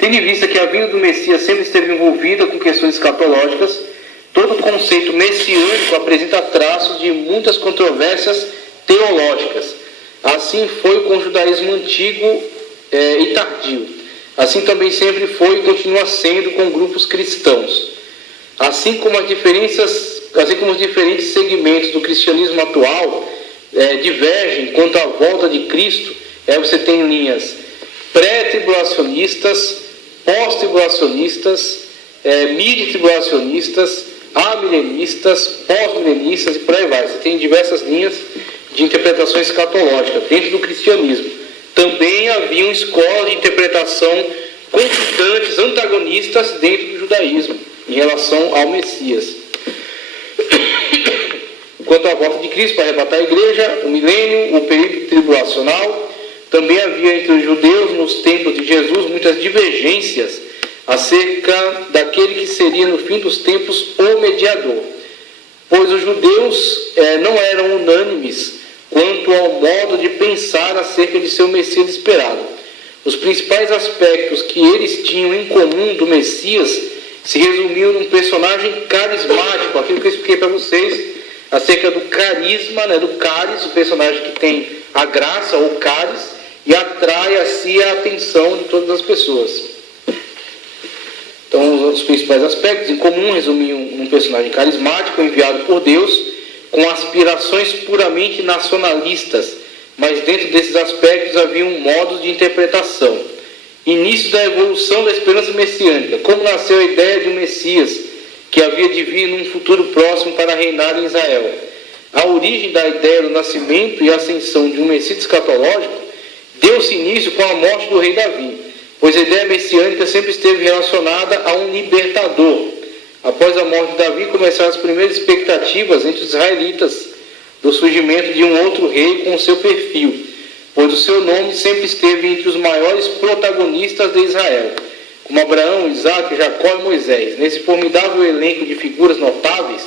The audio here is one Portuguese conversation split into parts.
Tendo em vista que a vinda do Messias sempre esteve envolvida com questões escatológicas, todo o conceito messiânico apresenta traços de muitas controvérsias teológicas. Assim foi com o judaísmo antigo e tardio. Assim também sempre foi e continua sendo com grupos cristãos. Assim como os diferentes segmentos do cristianismo atual divergem quanto à volta de Cristo, você tem linhas pré-tribulacionistas, pós-tribulacionistas, midi-tribulacionistas, amilenistas, pós-milenistas e por aí vai. Você tem diversas linhas de interpretações escatológicas dentro do cristianismo. Também haviam escolas de interpretação conflitantes, antagonistas dentro do judaísmo em relação ao Messias. Quanto à volta de Cristo para arrebatar a igreja, o milênio, o período tribulacional, também havia entre os judeus nos tempos de Jesus muitas divergências acerca daquele que seria no fim dos tempos o mediador, pois os judeus não eram unânimes quanto ao modo de pensar acerca de seu Messias esperado. Os principais aspectos que eles tinham em comum do Messias se resumiam num personagem carismático, aquilo que eu expliquei para vocês acerca do carisma, do caris, o personagem que tem a graça ou caris e atrai a si a atenção de todas as pessoas. Então, os principais aspectos em comum resumiam um personagem carismático enviado por Deus com aspirações puramente nacionalistas, mas dentro desses aspectos havia modos de interpretação. Início da evolução da esperança messiânica. Como nasceu a ideia de um Messias que havia de vir num futuro próximo para reinar em Israel? A origem da ideia do nascimento e ascensão de um Messias escatológico deu-se início com a morte do rei Davi, pois a ideia messiânica sempre esteve relacionada a um libertador. Após a morte de Davi, começaram as primeiras expectativas entre os israelitas do surgimento de um outro rei com o seu perfil, pois o seu nome sempre esteve entre os maiores protagonistas de Israel, como Abraão, Isaac, Jacó e Moisés. Nesse formidável elenco de figuras notáveis,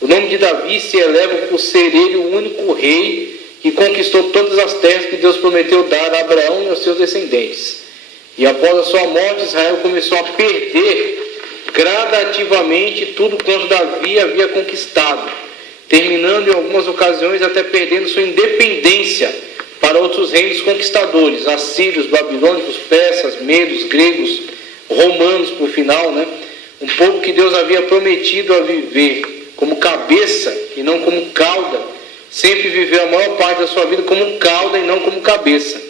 o nome de Davi se eleva por ser ele o único rei que conquistou todas as terras que Deus prometeu dar a Abraão e aos seus descendentes. E após a sua morte, Israel começou a perder gradativamente tudo quanto Davi havia conquistado, terminando em algumas ocasiões até perdendo sua independência para outros reinos conquistadores, assírios, babilônicos, persas, medos, gregos, romanos, por final, um povo que Deus havia prometido a viver como cabeça e não como cauda, sempre viveu a maior parte da sua vida como cauda e não como cabeça.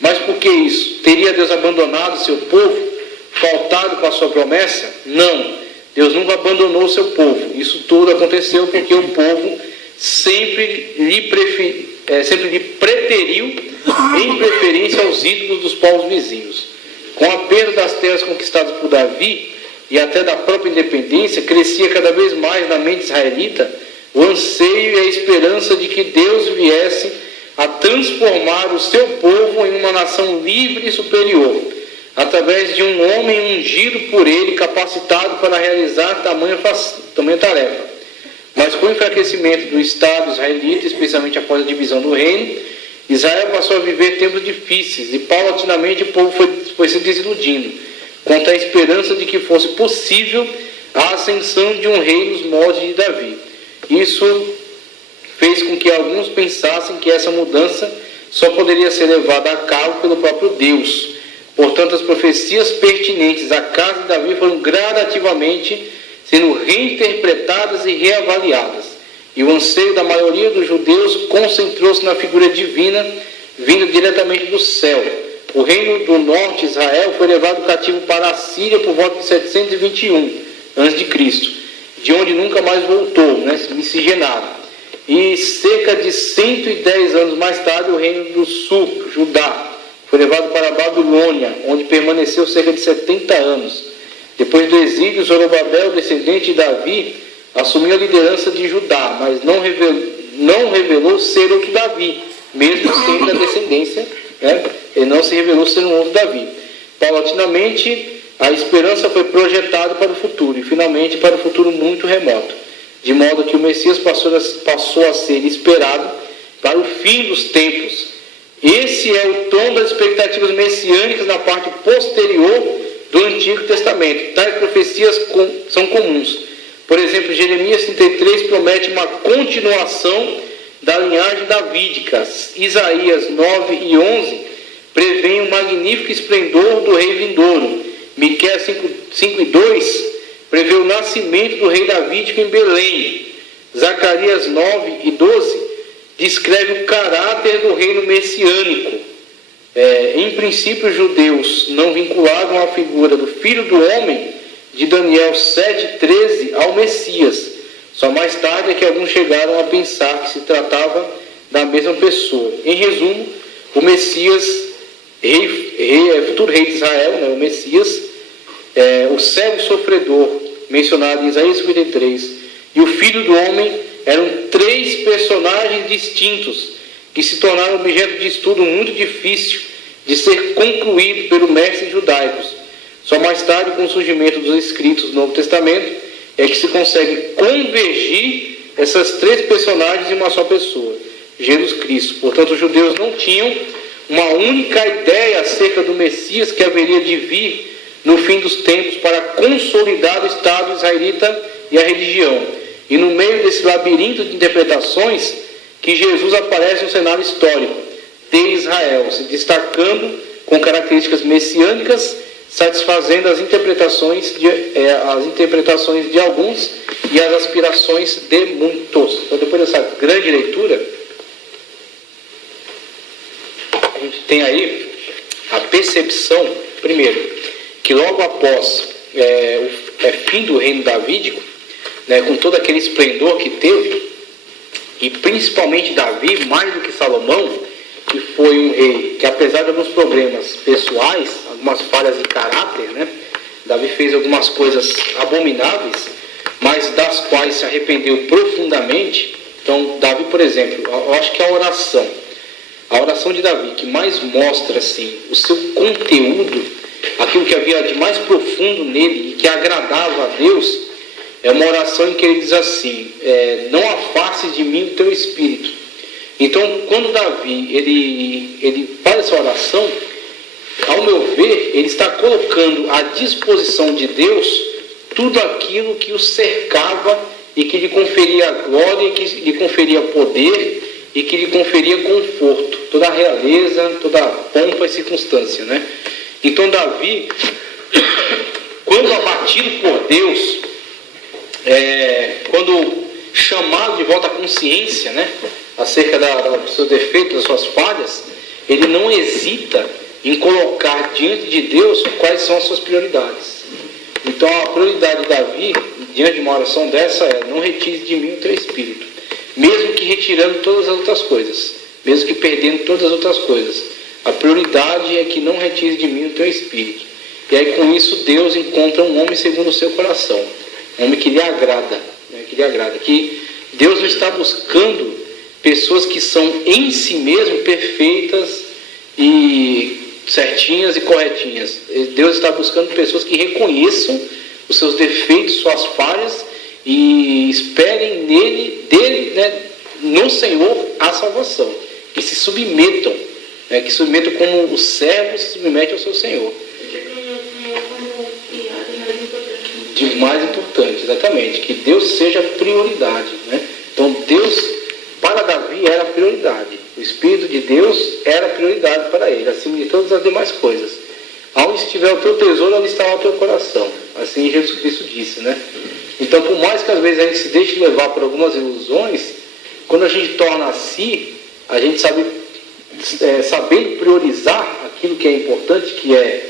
Mas por que isso? Teria Deus abandonado seu povo? Faltado com a sua promessa? Não. Deus nunca abandonou o seu povo. Isso tudo aconteceu porque o povo sempre lhe preteriu em preferência aos ídolos dos povos vizinhos. Com a perda das terras conquistadas por Davi e até da própria independência, crescia cada vez mais na mente israelita o anseio e a esperança de que Deus viesse a transformar o seu povo em uma nação livre e superior, através de um homem ungido por ele, capacitado para realizar tamanha tarefa. Mas com o enfraquecimento do Estado israelita, especialmente após a divisão do reino, Israel passou a viver tempos difíceis e paulatinamente o povo foi se desiludindo quanto à esperança de que fosse possível a ascensão de um rei nos moldes de Davi. Isso fez com que alguns pensassem que essa mudança só poderia ser levada a cabo pelo próprio Deus. Portanto, as profecias pertinentes à casa de Davi foram gradativamente sendo reinterpretadas e reavaliadas. E o anseio da maioria dos judeus concentrou-se na figura divina vinda diretamente do céu. O reino do norte, Israel, foi levado cativo para a Síria por volta de 721 a.C., de onde nunca mais voltou, miscigenado. E cerca de 110 anos mais tarde, o reino do sul, Judá, foi levado para a Babilônia, onde permaneceu cerca de 70 anos. Depois do exílio, Zorobabel, descendente de Davi, assumiu a liderança de Judá, mas não revelou ser outro Davi, mesmo sendo da descendência, ele não se revelou ser um outro Davi. Paulatinamente, a esperança foi projetada para o futuro, e finalmente para o futuro muito remoto, de modo que o Messias passou a ser esperado para o fim dos tempos. Esse é o tom das expectativas messiânicas na parte posterior do Antigo Testamento. Tais profecias são comuns. Por exemplo, Jeremias 33 promete uma continuação da linhagem davídica. Isaías 9 e 11 prevêem o magnífico esplendor do rei vindouro. Miqueias 5 e 2 prevê o nascimento do rei davídico em Belém. Zacarias 9 e 12 descreve o caráter do reino messiânico. Em princípio, os judeus não vinculavam a figura do Filho do Homem de Daniel 7,13 ao Messias. Só mais tarde é que alguns chegaram a pensar que se tratava da mesma pessoa. Em resumo, o Messias, futuro rei de Israel, né, o Messias, o servo sofredor, mencionado em Isaías 53, e o Filho do Homem eram três personagens distintos que se tornaram objeto de estudo muito difícil de ser concluído pelos mestres judaicos. Só mais tarde, com o surgimento dos escritos do Novo Testamento, é que se consegue convergir essas três personagens em uma só pessoa, Jesus Cristo. Portanto, os judeus não tinham uma única ideia acerca do Messias que haveria de vir no fim dos tempos para consolidar o Estado israelita e a religião. E no meio desse labirinto de interpretações, que Jesus aparece no cenário histórico de Israel, se destacando com características messiânicas, satisfazendo as interpretações de alguns e as aspirações de muitos. Então, depois dessa grande leitura, a gente tem aí a percepção, primeiro, que logo após o fim do reino davídico, né, com todo aquele esplendor que teve, e principalmente Davi, mais do que Salomão, que foi um rei que, apesar de alguns problemas pessoais, algumas falhas de caráter, né, Davi fez algumas coisas abomináveis, mas das quais se arrependeu profundamente. Então, Davi, por exemplo, eu acho que a oração de Davi, que mais mostra assim, o seu conteúdo, aquilo que havia de mais profundo nele e que agradava a Deus, é uma oração em que ele diz assim: não afastes de mim o teu espírito. Então, quando Davi ele faz essa oração, ao meu ver, ele está colocando à disposição de Deus tudo aquilo que o cercava e que lhe conferia glória, e que lhe conferia poder e que lhe conferia conforto, toda a realeza, toda a pompa e circunstância, né? Então, Davi, quando abatido por Deus, quando chamado de volta à consciência, né, acerca dos seus defeitos, das suas falhas, ele não hesita em colocar diante de Deus quais são as suas prioridades. Então, a prioridade de Davi, diante de uma oração dessa, é: não retire de mim o teu espírito, mesmo que retirando todas as outras coisas, mesmo que perdendo todas as outras coisas. A prioridade é que não retire de mim o teu espírito. E aí, com isso, Deus encontra um homem segundo o seu coração, um homem que lhe agrada, né, que Deus não está buscando pessoas que são em si mesmo perfeitas e certinhas e corretinhas. Deus está buscando pessoas que reconheçam os seus defeitos, suas falhas, e esperem dele, né, no Senhor, a salvação, que se submetam, né, que submetam como o servo se submete ao seu Senhor. De mais importante, exatamente, que Deus seja prioridade, né? Então, Deus, para Davi, era a prioridade. O Espírito de Deus era a prioridade para ele, acima de todas as demais coisas. Aonde estiver o teu tesouro, ali estará o teu coração. Assim Jesus Cristo disse, né? Então, por mais que às vezes a gente se deixe levar por algumas ilusões, quando a gente torna a si, a gente sabe, sabendo priorizar aquilo que é importante, que é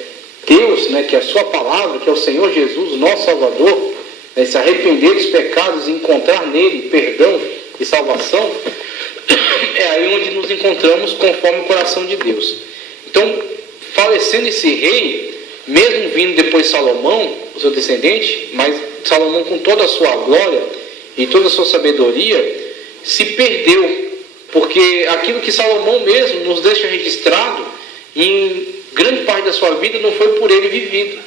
Deus, né, que é a sua palavra, que é o Senhor Jesus, o nosso Salvador, né, se arrepender dos pecados e encontrar nele perdão e salvação, é aí onde nos encontramos conforme o coração de Deus. Então, falecendo esse rei, mesmo vindo depois Salomão, o seu descendente, mas Salomão com toda a sua glória e toda a sua sabedoria, se perdeu, porque aquilo que Salomão mesmo nos deixa registrado, em grande parte da sua vida não foi por ele vivido.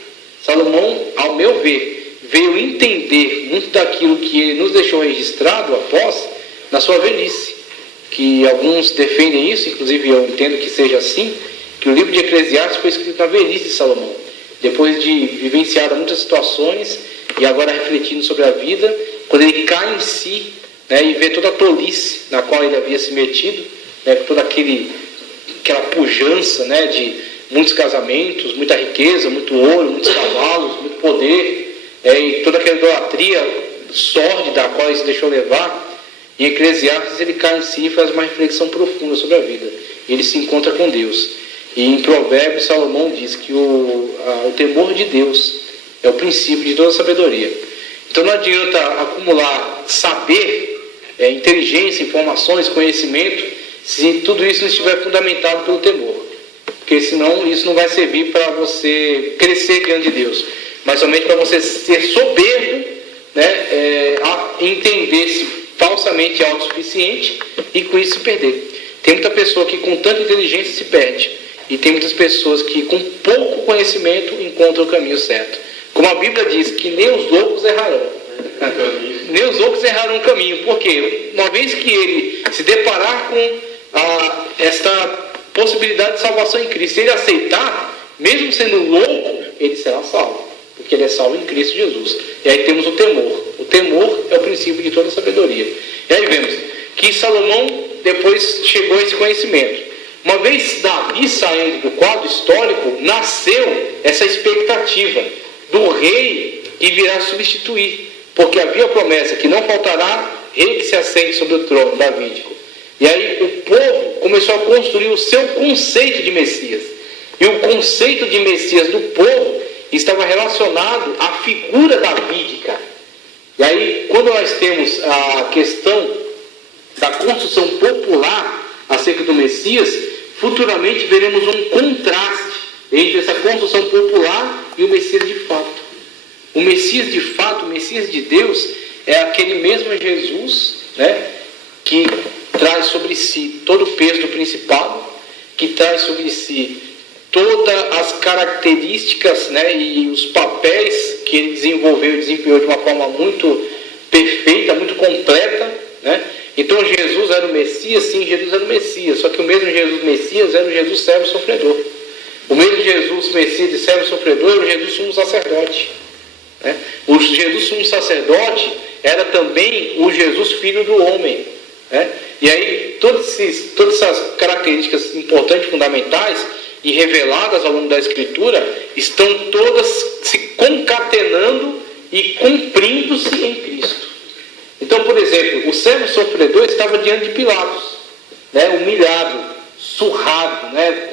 Salomão, ao meu ver, veio entender muito daquilo que ele nos deixou registrado após, na sua velhice. Que alguns defendem isso, inclusive eu entendo que seja assim, que o livro de Eclesiastes foi escrito na velhice de Salomão. depois de vivenciar muitas situações e agora refletindo sobre a vida, quando ele cai em si, né, e vê toda a tolice na qual ele havia se metido, né, toda aquela pujança, né, de muitos casamentos, muita riqueza, muito ouro, muitos cavalos, muito poder, e toda aquela idolatria sórdida a qual ele se deixou levar. Em Eclesiastes ele cai em si e faz uma reflexão profunda sobre a vida. Ele se encontra com Deus. E em Provérbios Salomão diz que o temor de Deus é o princípio de toda a sabedoria. Então não adianta acumular saber, inteligência, informações, conhecimento, se tudo isso não estiver fundamentado pelo temor. Porque senão isso não vai servir para você crescer diante de Deus, mas somente para você ser soberbo, né, a entender-se falsamente autossuficiente e com isso se perder. Tem muita pessoa que com tanta inteligência se perde, e tem muitas pessoas que com pouco conhecimento encontram o caminho certo. Como a Bíblia diz que nem os loucos errarão. Nem os loucos errarão o caminho. Por quê? Uma vez que ele se deparar com esta possibilidade de salvação em Cristo, se ele aceitar, mesmo sendo louco, ele será salvo, porque ele é salvo em Cristo Jesus. E aí temos o temor. O temor é o princípio de toda a sabedoria. E aí vemos que Salomão depois chegou a esse conhecimento. Uma vez Davi saindo do quadro histórico, nasceu essa expectativa do rei que virá substituir, porque havia a promessa que não faltará rei que se assente sobre o trono davídico. E aí o povo começou a construir o seu conceito de Messias. E o conceito de Messias do povo estava relacionado à figura davídica. E aí, quando nós temos a questão da construção popular acerca do Messias, futuramente veremos um contraste entre essa construção popular e o Messias de fato. O Messias de fato, o Messias de Deus, é aquele mesmo Jesus, né, que traz sobre si todo o peso do principado, que traz sobre si todas as características, né, e os papéis que ele desenvolveu e desempenhou de uma forma muito perfeita, muito completa, né? Então Jesus era o Messias, sim, Jesus era o Messias, só que o mesmo Jesus Messias era o Jesus servo sofredor. O mesmo Jesus Messias e servo sofredor era o Jesus sumo sacerdote, né? O Jesus sumo sacerdote era também o Jesus filho do homem, né? E aí todas essas características importantes, fundamentais e reveladas ao longo da Escritura estão todas se concatenando e cumprindo-se em Cristo. Então, por exemplo, o servo sofredor estava diante de Pilatos, né, humilhado, surrado, né,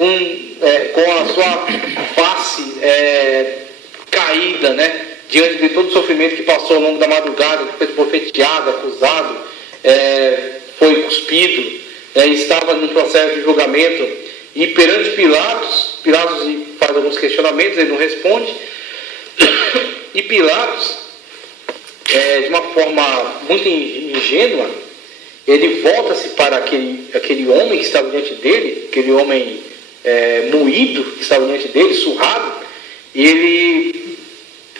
com a sua face caída, né, diante de todo o sofrimento que passou ao longo da madrugada, foi profeteado, acusado, foi cuspido, estava num processo de julgamento, e perante Pilatos faz alguns questionamentos, ele não responde, e Pilatos, de uma forma muito ingênua, ele volta-se para aquele homem que estava diante dele, aquele homem moído que estava diante dele, surrado, e ele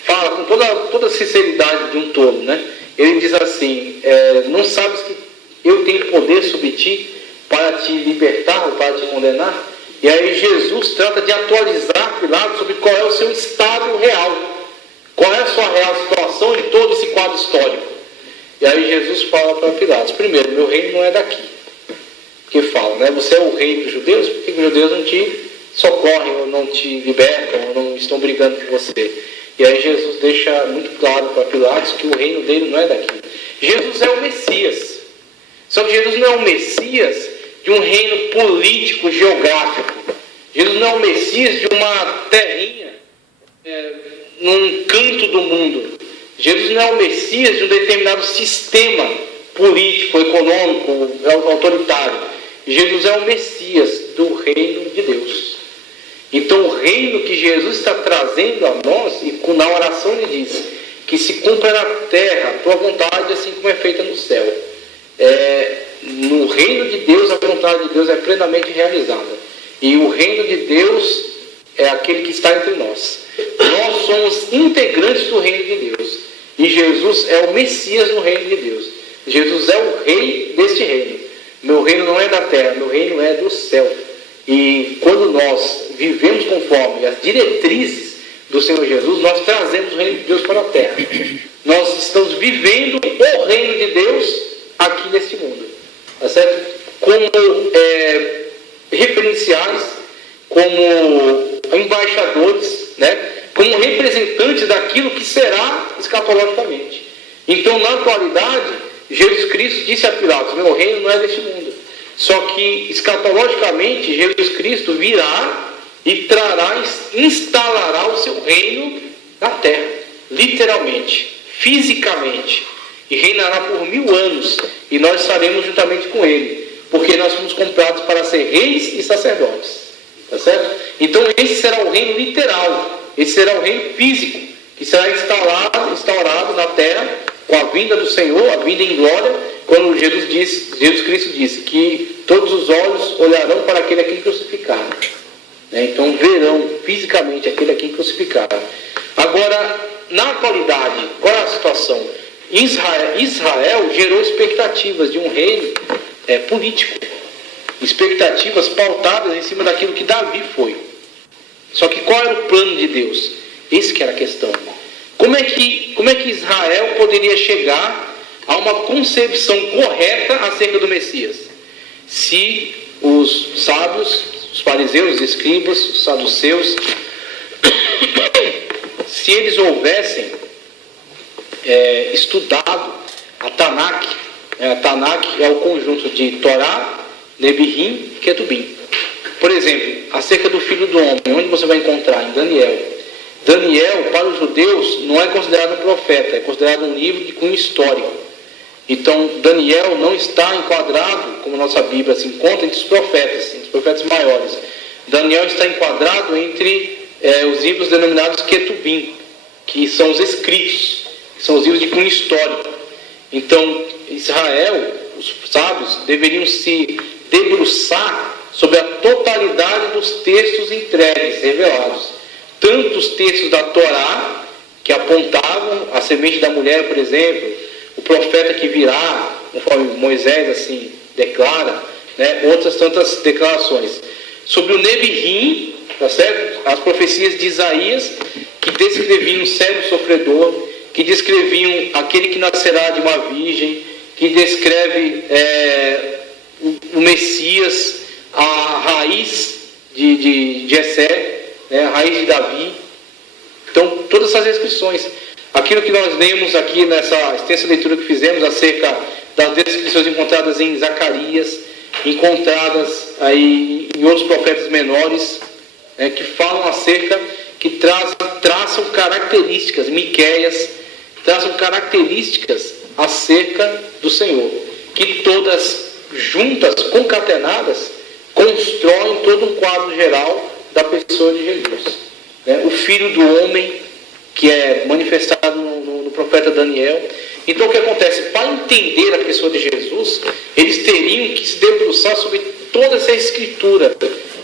fala com toda a sinceridade de um tolo, né? Ele diz assim, não sabes que eu tenho poder sobre ti para te libertar ou para te condenar? E aí Jesus trata de atualizar Pilatos sobre qual é o seu estado real, qual é a sua real situação em todo esse quadro histórico. E aí Jesus fala para Pilatos, primeiro, meu reino não é daqui. Porque fala, né? Você é o rei dos judeus, por que os judeus não te socorrem, ou não te libertam, ou não estão brigando por você? E aí Jesus deixa muito claro para Pilatos que o reino dele não é daqui. Jesus é o Messias. Só que Jesus não é o Messias de um reino político, geográfico. Jesus não é o Messias de uma terrinha num canto do mundo. Jesus não é o Messias de um determinado sistema político, econômico, autoritário. Jesus é o Messias do reino de Deus. Então o reino que Jesus está trazendo a nós, e na oração ele diz que se cumpra na terra a tua vontade, assim como é feita no céu. No reino de Deus, a vontade de Deus é plenamente realizada. E o reino de Deus é aquele que está entre nós. Nós somos integrantes do reino de Deus. E Jesus é o Messias no reino de Deus. Jesus é o rei deste reino. Meu reino não é da terra, meu reino é do céu. E quando nós vivemos conforme as diretrizes do Senhor Jesus, nós trazemos o reino de Deus para a terra. Nós estamos vivendo o reino de Deus aqui neste mundo. Tá certo? Como referenciais, como embaixadores, né? Como representantes daquilo que será escatologicamente. Então, na atualidade, Jesus Cristo disse a Pilatos: meu reino não é deste mundo. Só que, escatologicamente, Jesus Cristo virá e instalará o seu reino na terra, literalmente, fisicamente, e reinará por 1000 anos, e nós estaremos juntamente com ele, porque nós fomos comprados para ser reis e sacerdotes, tá certo? Então esse será o reino literal, esse será o reino físico, que será instaurado na terra, com a vinda do Senhor, a vinda em glória, quando Jesus Cristo disse que todos os olhos olharão para aquele a quem crucificaram. Então verão fisicamente aquele a quem crucificaram. Agora, na atualidade, qual é a situação? Israel gerou expectativas de um reino político, expectativas pautadas em cima daquilo que Davi foi. Só que qual era o plano de Deus? Esse que era a questão. Como é que Israel poderia chegar a uma concepção correta acerca do Messias? Se os sábios, os fariseus, os escribas, os saduceus, se eles houvessem estudado a Tanakh. A Tanakh é o conjunto de Torá, Nebiim e Ketubim. Por exemplo, acerca do Filho do Homem, onde você vai encontrar? Em Daniel. Daniel, para os judeus, não é considerado um profeta, é considerado um livro de cunho histórico. Então, Daniel não está enquadrado, como a nossa Bíblia se encontra, entre os profetas maiores. Daniel está enquadrado entre os livros denominados Ketubim, que são os escritos, que são os livros de cunho histórico. Então, Israel, os sábios, deveriam se debruçar sobre a totalidade dos textos entregues, revelados. Tanto os textos da Torá, que apontavam a semente da mulher, por exemplo, o profeta que virá, conforme Moisés assim declara, né? Outras tantas declarações. Sobre o Nebiim, tá certo? As profecias de Isaías, que descreviam o servo sofredor, que descreviam aquele que nascerá de uma virgem, que descreve o Messias, a raiz de Jessé, né, a raiz de Davi. Então, todas essas descrições. Aquilo que nós lemos aqui nessa extensa leitura que fizemos acerca das descrições encontradas em Zacarias, encontradas aí em outros profetas menores, né, que falam acerca, que traçam características, Miqueias, traçam características acerca do Senhor, que todas juntas, concatenadas, constroem todo um quadro geral da pessoa de Jesus. O Filho do Homem, que é manifestado no profeta Daniel. Então o que acontece? Para entender a pessoa de Jesus, eles teriam que se debruçar sobre toda essa escritura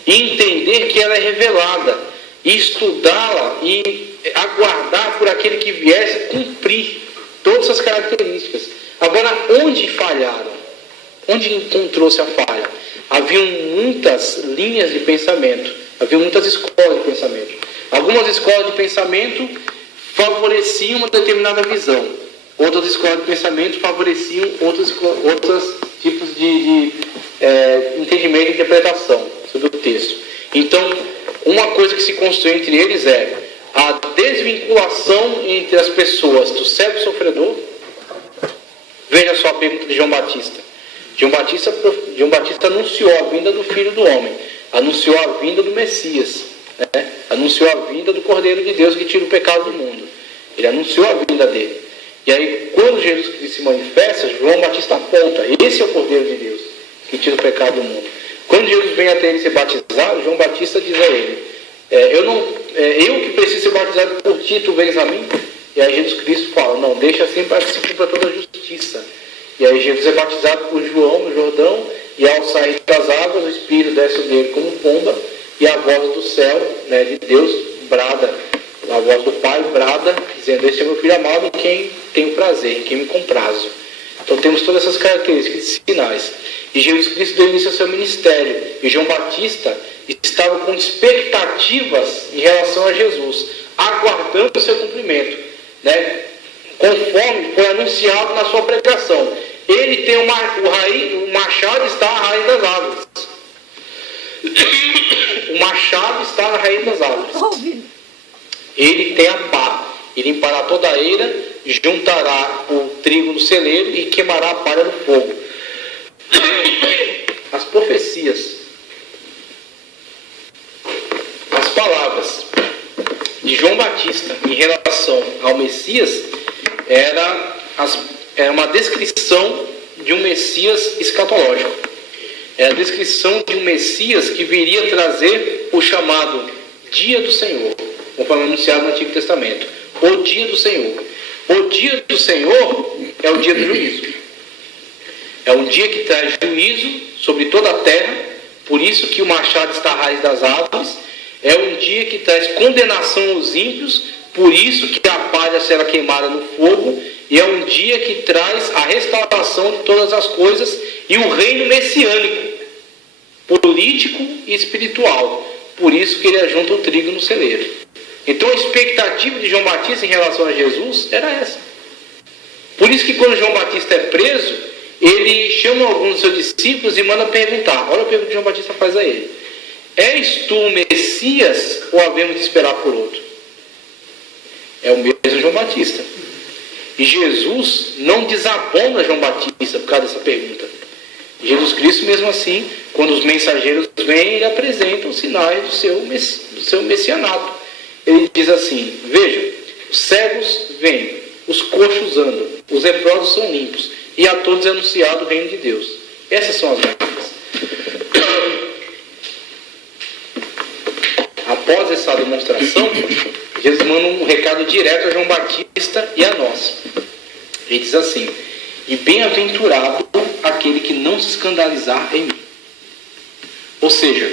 e entender que ela é revelada, e estudá-la e aguardar por aquele que viesse cumprir todas essas características. Agora, onde falharam? Onde encontrou-se a falha? Haviam muitas linhas de pensamento, haviam muitas escolas de pensamento. Algumas escolas de pensamento favoreciam uma determinada visão, outras escolas de pensamento favoreciam outros tipos de entendimento e interpretação sobre o texto. Então, uma coisa que se construiu entre eles é a desvinculação entre as pessoas do servo sofredor. Veja só a pergunta de João Batista. João Batista anunciou a vinda do Filho do Homem, anunciou a vinda do Messias, né? Anunciou a vinda do Cordeiro de Deus que tira o pecado do mundo. Ele anunciou a vinda dele. E aí, quando Jesus Cristo se manifesta, João Batista aponta: esse é o Cordeiro de Deus que tira o pecado do mundo. Quando Jesus vem até ele ser batizado, João Batista diz a ele: eu que preciso ser batizado por ti, tu vens a mim? E aí Jesus Cristo fala: não, deixa assim para que se cumpra toda a justiça. E aí Jesus é batizado por João no Jordão, e ao sair das águas, o Espírito desce dele como pomba, e a voz do céu, né, de Deus, brada, a voz do Pai brada, dizendo: este é meu Filho amado, em quem tenho prazer, em quem me comprazo. Então temos todas essas características, sinais. E Jesus Cristo deu início ao seu ministério, e João Batista estava com expectativas em relação a Jesus, aguardando aguardando o seu cumprimento, né? Conforme foi anunciado na sua pregação. Ele tem o machado está à raiz das árvores. O machado está na raiz das árvores. Ele tem a pá. Ele limpará toda a eira, juntará o trigo no celeiro e queimará a palha no fogo. As profecias, as palavras de João Batista em relação ao Messias era uma descrição de um Messias escatológico. É a descrição de um Messias que viria trazer o chamado Dia do Senhor, conforme anunciado no Antigo Testamento. O Dia do Senhor. O Dia do Senhor é o dia do juízo. É um dia que traz juízo sobre toda a terra, por isso que o machado está à raiz das árvores. É um dia que traz condenação aos ímpios, por isso que a palha será queimada no fogo. E é um dia que traz a restauração de todas as coisas e o reino messiânico, político e espiritual. Por isso que ele ajunta o trigo no celeiro. Então a expectativa de João Batista em relação a Jesus era essa. Por isso que quando João Batista é preso, ele chama alguns dos seus discípulos e manda perguntar. Olha a pergunta que João Batista faz a ele: és tu o Messias ou havemos de esperar por outro? É o mesmo João Batista. E Jesus não desabona João Batista por causa dessa pergunta. Jesus Cristo, mesmo assim, quando os mensageiros vêm, ele apresenta os sinais do seu messianato. Ele diz assim: veja, os cegos vêm, os coxos andam, os leprosos são limpos, e a todos é anunciado o reino de Deus. Essas são as marcas. Após essa demonstração, Jesus manda um recado direto a João Batista e a nós. Ele diz assim: e bem-aventurado aquele que não se escandalizar em mim. Ou seja,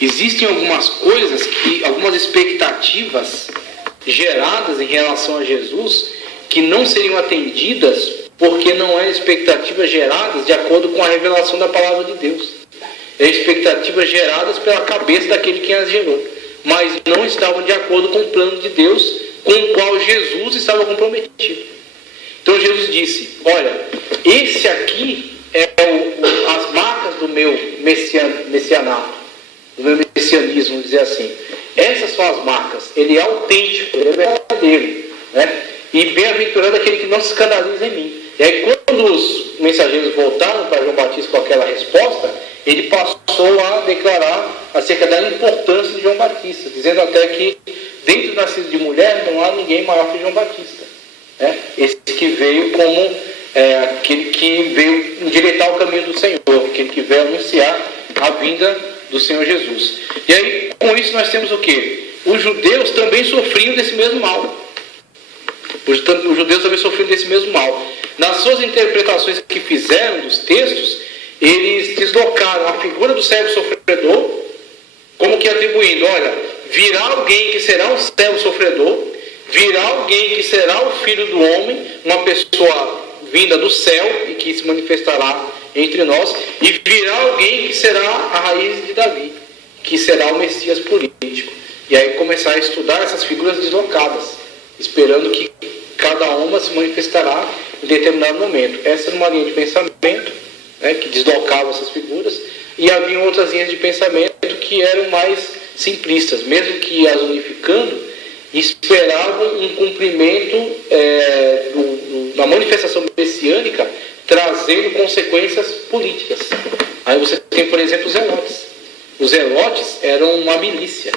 existem algumas coisas, algumas expectativas geradas em relação a Jesus que não seriam atendidas porque não é expectativas geradas de acordo com a revelação da palavra de Deus. É expectativas geradas pela cabeça daquele que as gerou, mas não estavam de acordo com o plano de Deus com o qual Jesus estava comprometido. Então Jesus disse: olha, esse aqui é as marcas do meu messianato, do meu messianismo, vamos dizer assim. Essas são as marcas. Ele é autêntico, ele é verdadeiro, né? E bem-aventurado aquele que não se escandaliza em mim. E aí quando os mensageiros voltaram para João Batista com aquela resposta, ele passou a declarar acerca da importância de João Batista, dizendo até que dentro do nascido de mulher não há ninguém maior que João Batista, né? Esse que veio como aquele que veio endireitar o caminho do Senhor, aquele que veio anunciar a vinda do Senhor Jesus. E aí com isso nós temos o quê? Os judeus também sofriam desse mesmo mal. Os judeus também sofriam desse mesmo mal. Nas suas interpretações que fizeram dos textos, eles deslocaram a figura do servo sofredor, como que atribuindo: olha, virá alguém que será um servo sofredor, virá alguém que será o filho do homem, uma pessoa vinda do céu e que se manifestará entre nós, e virá alguém que será a raiz de Davi, que será o Messias político. E aí começar a estudar essas figuras deslocadas, esperando que cada uma se manifestará em determinado momento. Essa era uma linha de pensamento, né, que deslocava essas figuras, e havia outras linhas de pensamento que eram mais simplistas, mesmo que as unificando, esperavam um cumprimento da manifestação messiânica, trazendo consequências políticas. Aí você tem, por exemplo, os zelotes. Os zelotes eram uma milícia.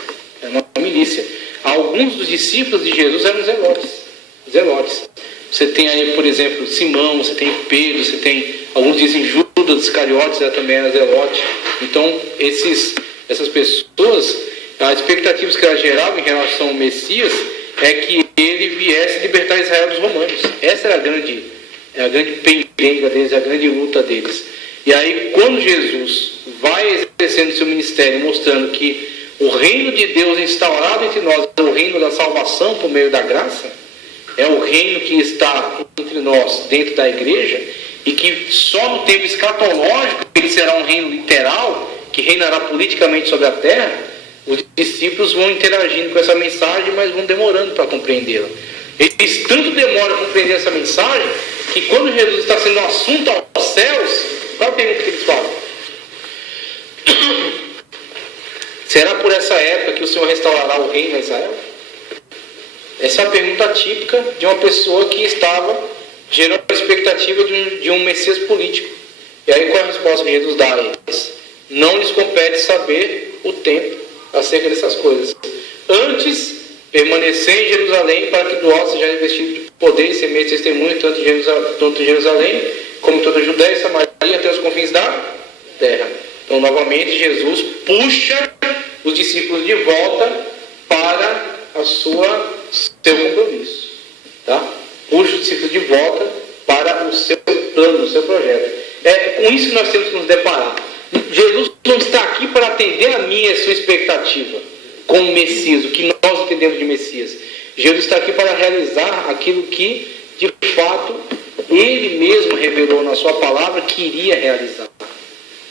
Alguns dos discípulos de Jesus eram zelotes. Você tem aí, por exemplo, Simão, você tem Pedro, você tem, alguns dizem Judas Iscariotes, também era zelote. Então, essas pessoas, as expectativas que elas geravam em relação ao Messias é que ele viesse libertar Israel dos romanos. Essa era a grande pendenga deles, a grande luta deles. E aí, quando Jesus vai exercendo seu ministério, mostrando que o reino de Deus instaurado entre nós é o reino da salvação por meio da graça, é o reino que está entre nós, dentro da igreja, e que só no tempo escatológico ele será um reino literal, que reinará politicamente sobre a terra. os discípulos vão interagindo com essa mensagem, mas vão demorando para compreendê-la. Eles tanto demoram a compreender essa mensagem, que quando Jesus está sendo um assunto aos céus, qual é a pergunta que eles falam? Será por essa época que o Senhor restaurará o reino a Israel? Essa é a pergunta típica de uma pessoa que estava gerando a expectativa de um Messias político. E aí qual é a resposta que Jesus dá a eles? Não lhes compete saber o tempo acerca dessas coisas. Antes, permanecer em Jerusalém para que do alto seja investido de poder e semeie testemunho tanto em Jerusalém como em toda a Judéia e Samaria até os confins da terra. Então, novamente, Jesus puxa os discípulos de volta para seu compromisso. Tá? Puxa os discípulos de volta para o seu plano, o seu projeto. É com isso que nós temos que nos deparar. Jesus não está aqui para atender a minha e a sua expectativa como Messias, o que nós entendemos de Messias. Jesus está aqui para realizar aquilo que, de fato, Ele mesmo revelou na sua palavra que iria realizar.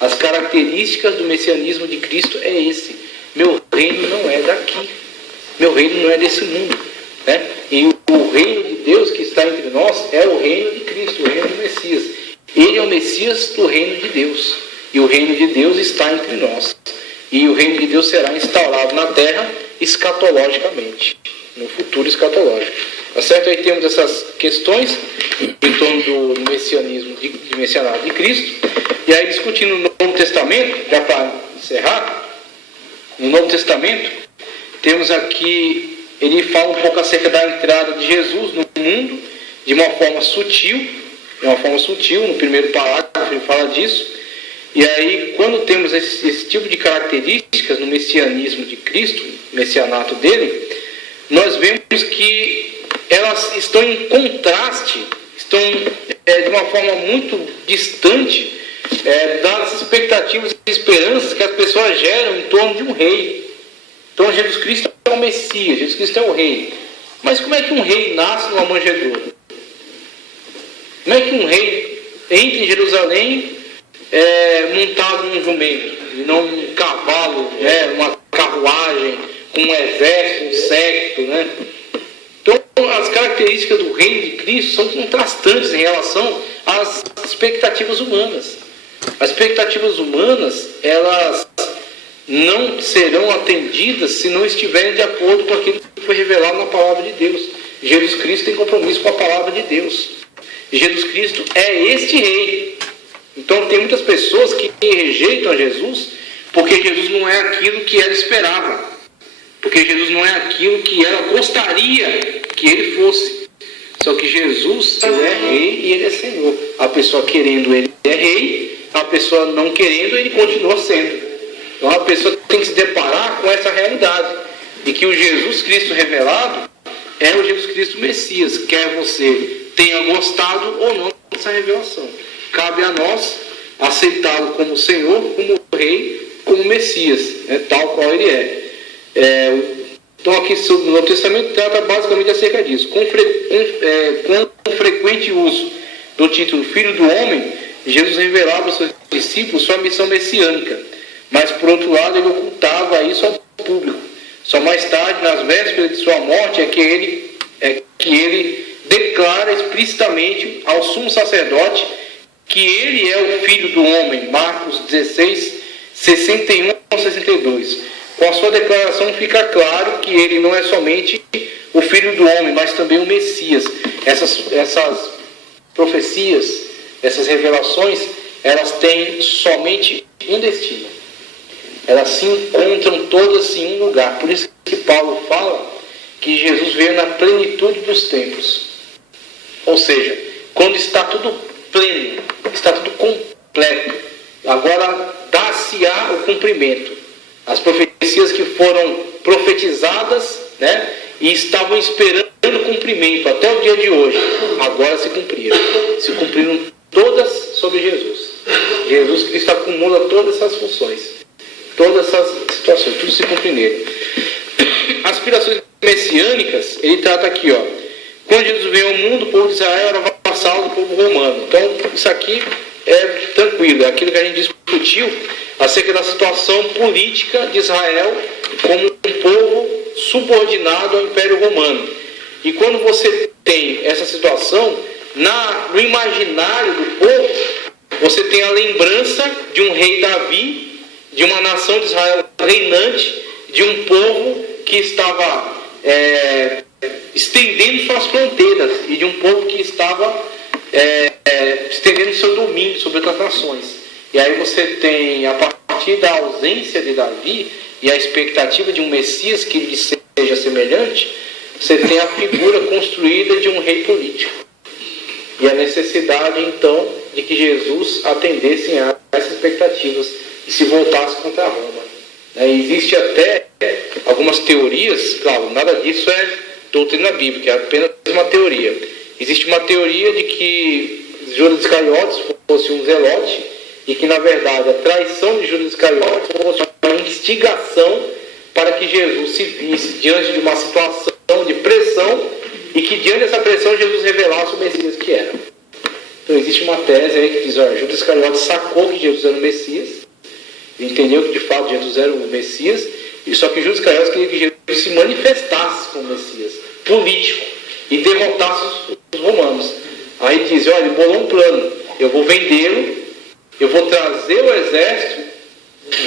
As características do messianismo de Cristo é esse. Meu reino não é daqui. Meu reino não é desse mundo. Né? E o reino de Deus que está entre nós é o reino de Cristo, o reino do Messias. Ele é o Messias do reino de Deus. E o reino de Deus está entre nós. E o reino de Deus será instaurado na terra escatologicamente, no futuro escatológico. Tá certo? Aí temos essas questões em torno do messianismo, de messianato de Cristo. E aí, discutindo no Novo Testamento, já para encerrar, no Novo Testamento, temos aqui, ele fala um pouco acerca da entrada de Jesus no mundo, de uma forma sutil, no primeiro parágrafo ele fala disso. E aí, quando temos esse tipo de características no messianismo de Cristo, messianato dele, nós vemos que elas estão em contraste, estão de uma forma muito distante das expectativas e esperanças que as pessoas geram em torno de um rei. Então, Jesus Cristo é o Messias, Jesus Cristo é o rei. Mas como é que um rei nasce numa manjedoura? Como é que um rei entra em Jerusalém montado num jumento, e não um cavalo, uma carruagem, com um exército, um séquito, né? Então, as características do reino de Cristo são contrastantes em relação às expectativas humanas. As expectativas humanas, elas não serão atendidas se não estiverem de acordo com aquilo que foi revelado na palavra de Deus. Jesus Cristo tem compromisso com a palavra de Deus. Jesus Cristo é este rei. Então tem muitas pessoas que rejeitam a Jesus porque Jesus não é aquilo que ela esperava. Porque Jesus não é aquilo que ela gostaria que ele fosse. Só que Jesus, ele é rei e ele é Senhor. A pessoa querendo, ele é rei. A pessoa não querendo, ele continua sendo. Então a pessoa tem que se deparar com essa realidade. De que o Jesus Cristo revelado é o Jesus Cristo Messias. Quer você tenha gostado ou não dessa revelação. Cabe a nós aceitá-lo como Senhor, como Rei, como Messias, tal qual ele é. Então aqui no Novo Testamento trata basicamente acerca disso. Com frequente uso do título Filho do Homem, Jesus revelava aos seus discípulos sua missão messiânica, mas por outro lado ele ocultava isso ao público. Só mais tarde, nas vésperas de sua morte, é que ele declara explicitamente ao sumo sacerdote que ele é o Filho do Homem, Marcos 16, 61 a 62. Com a sua declaração fica claro que ele não é somente o Filho do Homem, mas também o Messias. Essas profecias, essas revelações, elas têm somente um destino. Elas se encontram todas em um lugar. Por isso que Paulo fala que Jesus veio na plenitude dos tempos. Ou seja, quando está tudo pleno, está tudo completo, agora dá-se-á o cumprimento. As profecias que foram profetizadas, e estavam esperando o cumprimento até o dia de hoje, agora se cumpriram. Se cumpriram todas sobre Jesus. Jesus Cristo acumula todas essas funções, todas essas situações, tudo se cumpre nele. Aspirações messiânicas, ele trata aqui, quando Jesus veio ao mundo, o povo de Israel era vassalo do povo romano. Então, isso aqui é tranquilo, é aquilo que a gente discutiu discutiu acerca da situação política de Israel como um povo subordinado ao Império Romano. E quando você tem essa situação, no imaginário do povo, você tem a lembrança de um rei Davi, de uma nação de Israel reinante, de um povo que estava estendendo suas fronteiras e de um povo que estava estendendo seu domínio sobre outras nações. E aí você tem, a partir da ausência de Davi e a expectativa de um Messias que lhe seja semelhante, você tem a figura construída de um rei político. E a necessidade, então, de que Jesus atendesse a essas expectativas e se voltasse contra Roma. Existe até algumas teorias, claro, nada disso é doutrina bíblica, é apenas uma teoria. Existe uma teoria de que Judas Iscariotes fosse um zelote e que, na verdade, a traição de Judas Iscariotes fosse uma instigação para que Jesus se visse diante de uma situação de pressão e que, diante dessa pressão, Jesus revelasse o Messias que era. Então, existe uma tese aí que diz, Judas Iscariotes sacou que Jesus era o Messias, entendeu que, de fato, Jesus era o Messias, e só que Judas Iscariotes queria que Jesus se manifestasse como Messias político e derrotasse os romanos. Aí diz, olha, ele bolou um plano, eu vou vendê-lo, eu vou trazer o exército,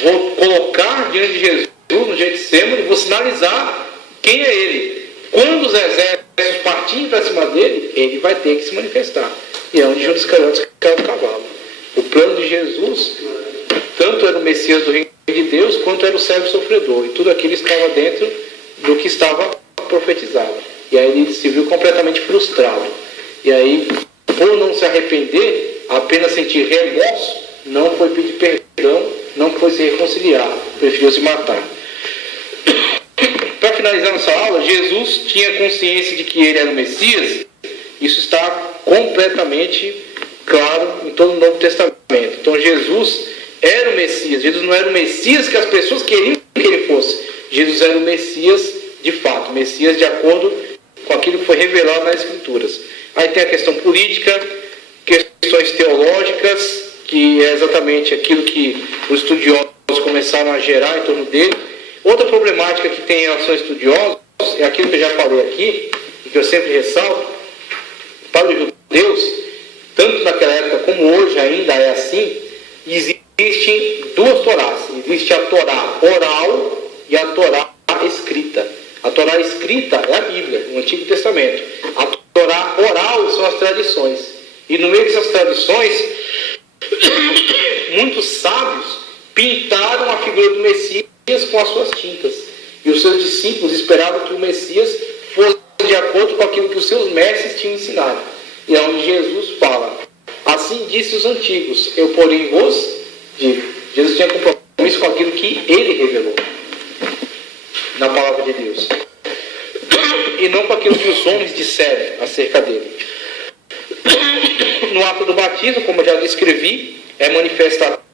vou colocar diante de Jesus no Getsemane e vou sinalizar quem é ele. Quando os exércitos partirem para cima dele, ele vai ter que se manifestar. E é onde Judas Iscariotes caiu do cavalo. O plano de Jesus, tanto era o Messias do reino de Deus, quanto era o servo sofredor. E tudo aquilo estava dentro do que estava profetizado. E aí ele se viu completamente frustrado. E aí, por não se arrepender, apenas sentir remorso, não foi pedir perdão, não foi se reconciliar, preferiu se matar. Para finalizar nossa aula, Jesus tinha consciência de que ele era o Messias. Isso está completamente claro em todo o Novo Testamento. Então Jesus era o Messias. Jesus não era o Messias que as pessoas queriam que ele fosse. Jesus era o Messias de fato, o Messias de acordo com aquilo que foi revelado nas Escrituras. Aí tem a questão política, questões teológicas, que é exatamente aquilo que os estudiosos começaram a gerar em torno dele. Outra problemática que tem em relação a estudiosos é aquilo que eu já falei aqui, e que eu sempre ressalto. Para os judeus, tanto naquela época como hoje ainda é assim, existem duas Torás. Existe a Torá oral e a Torá escrita. A Torá escrita é a Bíblia, o Antigo Testamento. A Torá oral são as tradições. E no meio dessas tradições, muitos sábios pintaram a figura do Messias com as suas tintas. E os seus discípulos esperavam que o Messias fosse de acordo com aquilo que os seus mestres tinham ensinado. E é onde Jesus fala, assim disse os antigos, eu porém vos digo. Jesus tinha compromisso com aquilo que ele revelou na palavra de Deus, e não com aquilo que os homens disseram acerca dele. No ato do batismo, como eu já descrevi, é manifestada